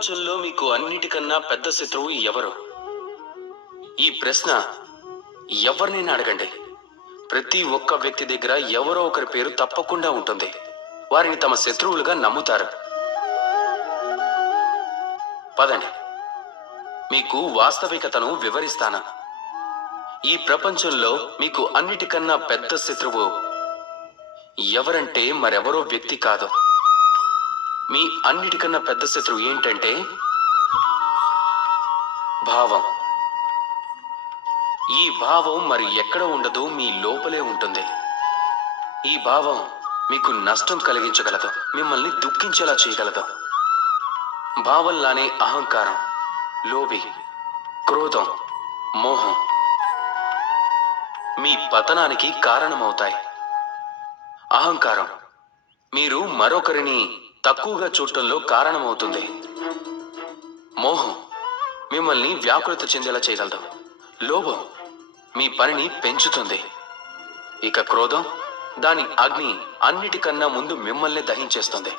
ప్రపంచంలో మీకు అన్నిటికన్నా పెద్ద శత్రువు ఎవరు? ఈ ప్రశ్న ఎవరినైనా అడగండి. ప్రతి ఒక్క వ్యక్తి దగ్గర ఎవరో ఒకరి పేరు తప్పకుండా ఉంటుంది. వారిని తమ శత్రువులుగా నమ్ముతారు. పదండి, మీకు వాస్తవికతను వివరిస్తాను. ఈ ప్రపంచంలో మీకు అన్నిటికన్నా పెద్ద శత్రువు ఎవరంటే మరెవరో వ్యక్తి కాదు. మీ అన్నిటికన్నా పెద్ద శత్రువు ఏంటంటే భావం. ఈ భావం మరి ఎక్కడ ఉండదు, మీ లోపలే ఉంటుంది. ఈ భావం మీకు నష్టం కలిగించగలదు, మిమ్మల్ని దుఃఖించేలా చేయగలదు. భావంలానే అహంకారం, లోభి, క్రోధం, మోహం మీ పతనానికి కారణమవుతాయి. అహంకారం మీరు మరొకరిని తక్కువగా చూడటంలో కారణమవుతుంది. మోహం మిమ్మల్ని వ్యాకులత చెందేలా చేయగలదు. లోభం మీ పనిని పెంచుతుంది. ఇక క్రోధం, దాని అగ్ని అన్నిటికన్నా ముందు మిమ్మల్ని దహించేస్తుంది.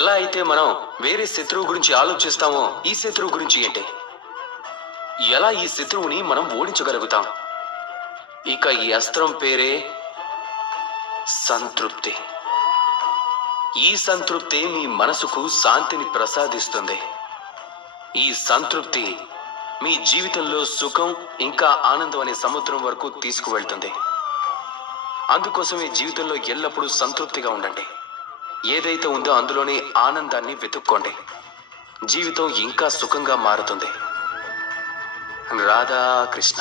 ఎలా అయితే మనం వేరే శత్రువు గురించి ఆలోచిస్తామో, ఈ శత్రువు గురించి ఏంటి? ఎలా ఈ శత్రువుని మనం ఓడించగలుగుతాం? ఇక ఈ అస్త్రం పేరే సంతృప్తి. ఈ సంతృప్తి మీ మనసుకు శాంతిని ప్రసాదిస్తుంది. ఈ సంతృప్తి మీ జీవితంలో సుఖం ఇంకా ఆనందం అనే సముద్రం వరకు తీసుకువెళ్తుంది. అందుకోసం ఈ జీవితంలో ఎల్లప్పుడూ సంతృప్తిగా ఉండండి. ఏదైతే ఉందో అందులోనే ఆనందాన్ని వెతుక్కోండి. జీవితం ఇంకా సుఖంగా మారుతుంది. రాధాకృష్ణ.